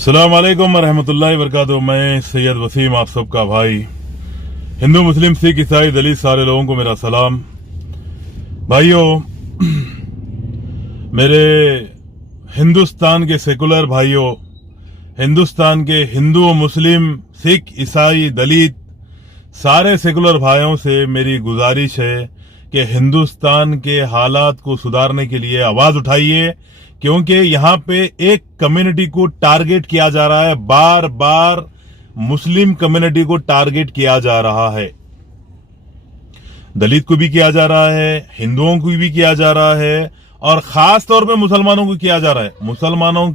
अस्सलाम वालेकुम रहमतुल्लाहि व बरकातुहू। मैं सैयद वसीम आप सबका भाई, हिंदू मुस्लिम सिख ईसाई दलित सारे लोगों को मेरा सलाम। भाइयों, मेरे हिंदुस्तान के सेकुलर भाइयों, हिंदुस्तान के हिंदू मुस्लिम सिख ईसाई दलित सारे सेकुलर भाइयों से मेरी गुजारिश है कि हिंदुस्तान के हालात को सुधारने के लिए आवाज उठाइए, क्योंकि यहाँ पे एक कम्युनिटी को टारगेट किया जा रहा है। बार बार मुस्लिम कम्युनिटी को टारगेट किया जा रहा है, दलित को भी किया जा रहा है, हिंदुओं को भी किया जा रहा है और खास तौर पे मुसलमानों को किया जा रहा है। मुसलमानों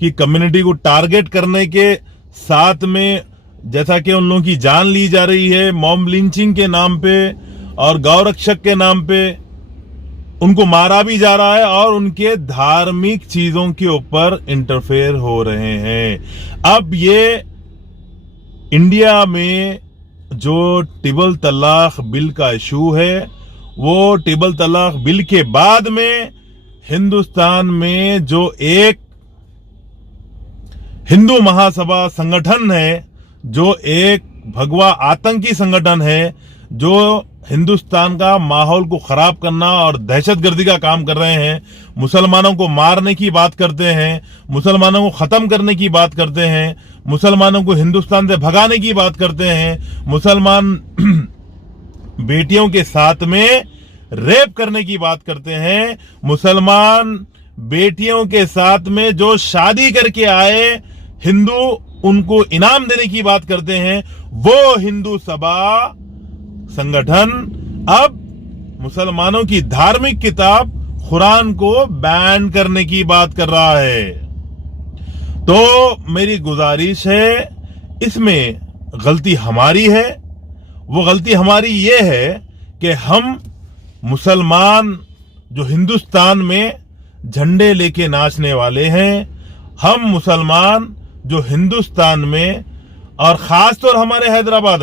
की कम्युनिटी को टारगेट करने के साथ में जैसा कि उन लोगों की जान ली जा रही है मॉब लिंचिंग के नाम पे और गौरक्षक के नाम पे, उनको मारा भी जा रहा है और उनके धार्मिक चीजों के ऊपर इंटरफेयर हो रहे हैं। अब ये इंडिया में जो ट्रिपल तलाक बिल का इशू है, वो ट्रिपल तलाक बिल के बाद में हिंदुस्तान में जो एक हिंदू महासभा संगठन है, जो एक भगवा आतंकी संगठन है, जो हिंदुस्तान का माहौल को खराब करना और दहशतगर्दी का काम कर रहे हैं, मुसलमानों को मारने की बात करते हैं, मुसलमानों को खत्म करने की बात करते हैं, मुसलमानों को हिंदुस्तान से भगाने की बात करते हैं, मुसलमान बेटियों के साथ में रेप करने की बात करते हैं, मुसलमान बेटियों के साथ में जो शादी करके आए हिंदू उनको इनाम देने की बात करते हैं, वो हिंदू सभा संगठन अब मुसलमानों की धार्मिक किताब कुरान को बैन करने की बात कर रहा है। तो मेरी गुजारिश है, इसमें गलती हमारी है। वो गलती हमारी ये है कि हम मुसलमान जो हिंदुस्तान में झंडे लेके नाचने वाले हैं, हम मुसलमान जो हिंदुस्तान में और खासतौर हमारे हैदराबाद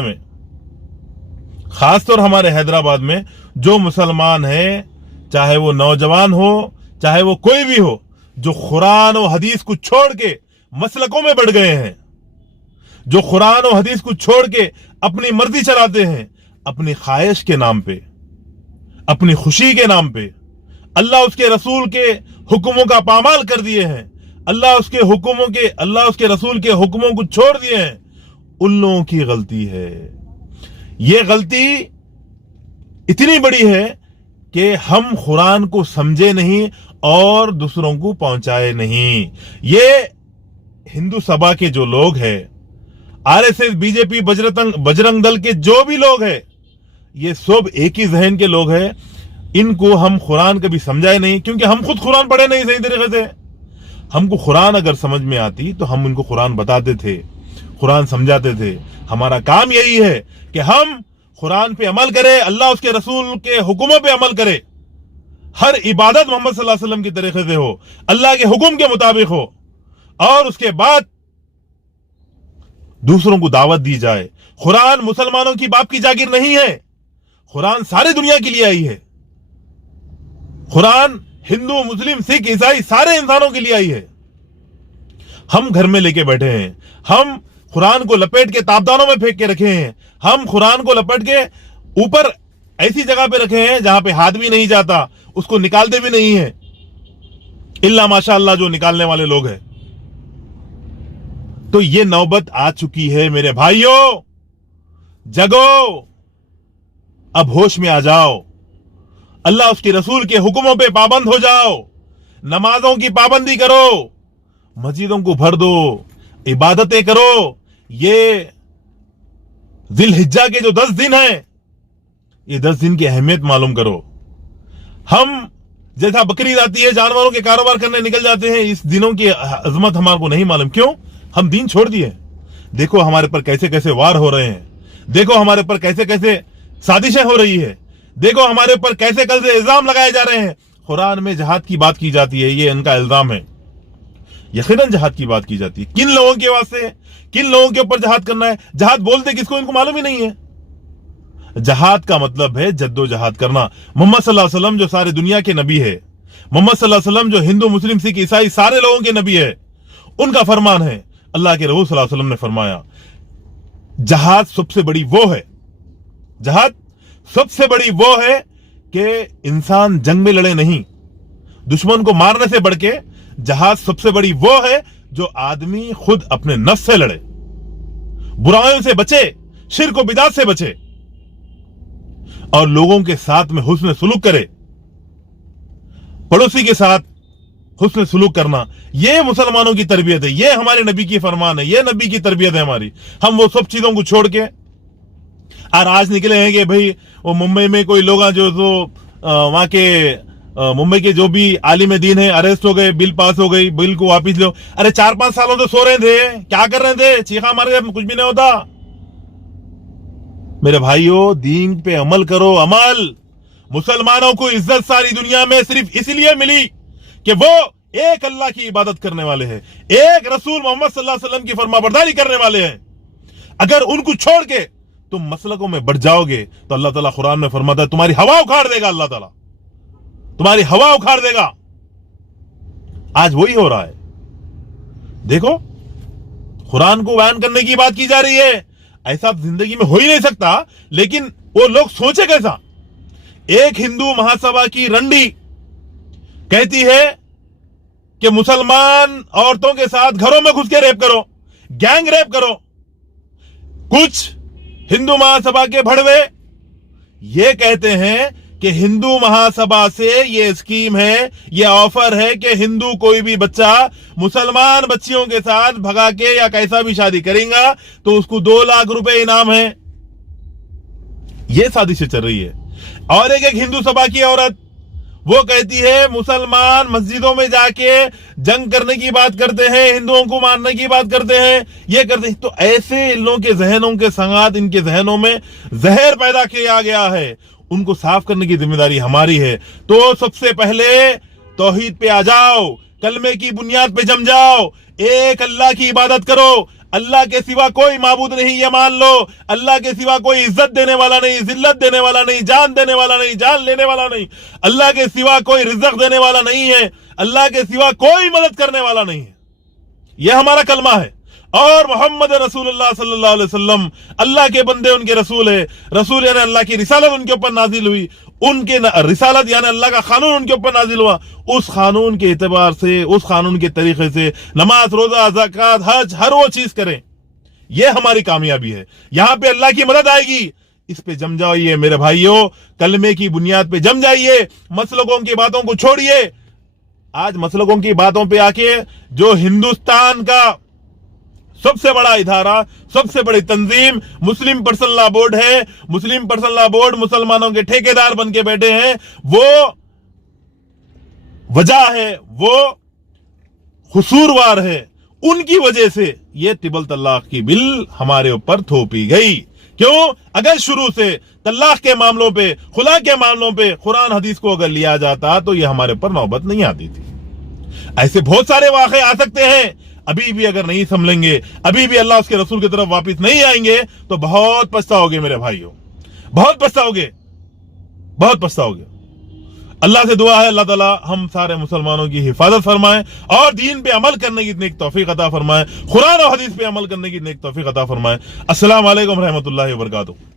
में जो मुसलमान है, चाहे वो नौजवान हो चाहे वो कोई भी हो, जो कुरान और हदीस को छोड़ के मसलकों में बढ़ गए हैं, जो कुरान और हदीस को छोड़ के अपनी मर्जी चलाते हैं, अपनी ख्वाहिश के नाम पे, अपनी खुशी के नाम पे, अल्लाह उसके रसूल के हुक्मों का पामाल कर दिए हैं, अल्लाह उसके रसूल के हुक्मों को छोड़ दिए हैं, उन लोगों की गलती है। ये गलती इतनी बड़ी है कि हम कुरान को समझे नहीं और दूसरों को पहुंचाए नहीं। ये हिंदू सभा के जो लोग हैं, आरएसएस, बीजेपी, बजरंग दल के जो भी लोग हैं, ये सब एक ही जहन के लोग हैं। इनको हम कुरान कभी समझाए नहीं, क्योंकि हम खुद कुरान पढ़े नहीं सही तरीके से। हमको कुरान अगर समझ में आती तो हम उनको कुरान बताते थे, कुरान समझाते थे। हमारा काम यही है कि हम कुरान पे अमल करें, अल्लाह उसके रसूल के हुक्मों पे अमल करें, हर इबादत मोहम्मद सल्लल्लाहु अलैहि वसल्लम की तरीके से हो, अल्लाह के हुक्म के मुताबिक हो, और उसके बाद दूसरों को दावत दी जाए। कुरान मुसलमानों की बाप की जागीर नहीं है, कुरान सारी दुनिया के लिए आई है। कुरान हिंदू, मुस्लिम, सिख, ईसाई सारे इंसानों के लिए आई है। हम घर में लेके बैठे हैं, हम कुरान को लपेट के ताबदानों में फेंक के रखे हैं, हम कुरान को लपेट के ऊपर ऐसी जगह पे रखे हैं जहां पे हाथ भी नहीं जाता, उसको निकालते भी नहीं है, इल्ला माशाअल्लाह जो निकालने वाले लोग हैं। तो ये नौबत आ चुकी है मेरे भाइयों, जगो, अब होश में आ जाओ, अल्लाह उसके रसूल के हुक्मों पे पाबंद हो जाओ, नमाजों की पाबंदी करो, मस्जिदों को भर दो, इबादतें करो। ये जिलहिज्जा के जो 10 दिन हैं, ये 10 दिन की अहमियत मालूम करो। हम जैसा बकरीद आती है जानवरों के कारोबार करने निकल जाते हैं, इस दिनों की अजमत हमारे को नहीं मालूम। क्यों? हम दीन छोड़ दिए। देखो हमारे पर कैसे कैसे वार हो रहे हैं, देखो हमारे पर कैसे कैसे साजिशें हो रही है, देखो हमारे पर कैसे कैसे इल्जाम लगाए जा रहे हैं। कुरान में जहाद की बात की जाती है, ये इनका इल्जाम है। यकीनन जहाद की बात की जाती है। किन लोगों के वास्ते, किन लोगों के ऊपर जहाद करना है? जहाद बोलते किसको, इनको मालूम ही नहीं है। जहाद का मतलब है जद्दोजहद करना। मोहम्मद सल्लल्लाहु अलैहि वसल्लम जो सारे दुनिया के नबी है, मोहम्मद सल्लल्लाहु अलैहि वसल्लम जो हिंदू, मुस्लिम, सिख, ईसाई सारे लोगों के नबी है, उनका फरमान है, अल्लाह के रसूल सल्लल्लाहु अलैहि वसल्लम ने फरमाया, जहाद सबसे बड़ी वो है, जहाद सबसे बड़ी वो है कि इंसान जंग में लड़े नहीं, दुश्मन को मारने से बढ़ के जहाद सबसे बड़ी वो है जो आदमी खुद अपने नफ्स से लड़े, बुराइयों से बचे, शिर्क और बिदात से बचे और लोगों के साथ में हुस्न सुलूक करे, पड़ोसी के साथ हुस्न सुलूक करना, ये मुसलमानों की तरबियत है, ये हमारे नबी की फरमान है, ये नबी की तरबियत है हमारी। हम वो सब चीजों को छोड़ के और आज निकले हैं कि भाई वो मुंबई में कोई लोग जो वहां के मुंबई के जो भी आलिम दीन है अरेस्ट हो गए, बिल पास हो गई, बिल को वापिस लो। अरे 4-5 सालों से सो रहे थे, क्या कर रहे थे, चीखा मार रहे, कुछ भी नहीं होता। मेरे भाइयों, दीन पे अमल करो, अमल। मुसलमानों को इज्जत सारी दुनिया में सिर्फ इसलिए मिली कि वो एक अल्लाह की इबादत करने वाले हैं, एक रसूल मोहम्मद सल्लल्लाहु अलैहि वसल्लम की फरमाबरदारी करने वाले हैं। अगर उनको छोड़ के तुम मसलकों में बढ़ जाओगे तो अल्लाह ताला कुरान में फरमाता है तुम्हारी हवा उखाड़ देगा, अल्लाह ताला तुम्हारी हवा उखाड़ देगा। आज वही हो रहा है। देखो, कुरान को बयान करने की बात की जा रही है, ऐसा जिंदगी में हो ही नहीं सकता। लेकिन वो लोग सोचे कैसा? एक हिंदू महासभा की रंडी कहती है कि मुसलमान औरतों के साथ घरों में घुस के रेप करो, गैंग रेप करो। कुछ हिंदू महासभा के भड़वे ये कहते हैं कि हिंदू महासभा से ये स्कीम है, ये ऑफर है कि हिंदू कोई भी बच्चा मुसलमान बच्चियों के साथ भगा के या कैसा भी शादी करेगा तो उसको 2 लाख रुपए इनाम है। ये साजिश चल रही है। और एक हिंदू सभा की औरत वो कहती है मुसलमान मस्जिदों में जाके जंग करने की बात करते हैं, हिंदुओं को मारने की बात करते हैं, ये करते हैं। तो ऐसे इन लोगों के जहनों के संगात, इनके जहनों में जहर पैदा किया गया है, उनको साफ करने की जिम्मेदारी हमारी है। तो सबसे पहले तौहीद पे आ जाओ, कलमे की बुनियाद पे जम जाओ, एक अल्लाह की इबादत करो, अल्लाह के सिवा कोई माबूद नहीं, ये मान लो। अल्लाह के सिवा कोई इज्जत देने वाला नहीं, जिल्लत देने वाला नहीं, जान देने वाला नहीं, जान लेने वाला नहीं। अल्लाह के सिवा कोई रिज़्क़ देने वाला नहीं है, अल्लाह के सिवा कोई मदद करने वाला नहीं है। यह हमारा कलमा है। और मोहम्मद रसूलुल्लाह सल्लल्लाहु अलैहि वसल्लम अल्लाह के बंदे, उनके रसूल है। रसूल यानी अल्लाह की रिसालत उनके ऊपर नाजिल हुई, उनके रिसालत यानी अल्लाह का कानून उनके ऊपर नाजिल हुआ। उस कानून के एतबार से, उस कानून के तरीके से नमाज, रोजा, ज़कात, हज, हर वो चीज करें। यह हमारी कामयाबी है। यहां पे अल्लाह की मदद आएगी। इस पे जम जाइए मेरे भाइयों, कलमे की बुनियाद पे जम जाइए, मसलकों की बातों को छोड़िए। आज मसलकों की बातों पे आके जो हिंदुस्तान का सबसे बड़ा इदारा, सबसे बड़ी तंजीम मुस्लिम पर्सनल लॉ बोर्ड है, मुस्लिम पर्सनल लॉ बोर्ड मुसलमानों के ठेकेदार बन के बैठे हैं। वो वजह है, वो हुसूरवार है, उनकी वजह से ये ट्रिपल तलाक की बिल हमारे ऊपर थोपी गई। क्यों? अगर शुरू से तलाक के मामलों पे, खुला के मामलों पे कुरान हदीस को अगर लिया जाता तो ये हमारे ऊपर नौबत नहीं आती थी। ऐसे बहुत सारे वाक़े आ सकते हैं। अभी भी अगर नहीं संभलेंगे, अभी भी अल्लाह उसके रसूल की तरफ वापस नहीं आएंगे तो बहुत पछताओगे मेरे भाइयों, बहुत पछताओगे, बहुत पछताओगे। अल्लाह से दुआ है अल्लाह ताला हम सारे मुसलमानों की हिफाजत फरमाए और दीन पे अमल करने की नेक तौफीक अता फरमाए, कुरान और हदीस पे अमल करने की नेक तौफीक अता फरमाए। अस्सलाम वालेकुम रहमतुल्लाहि व बरकातुहू।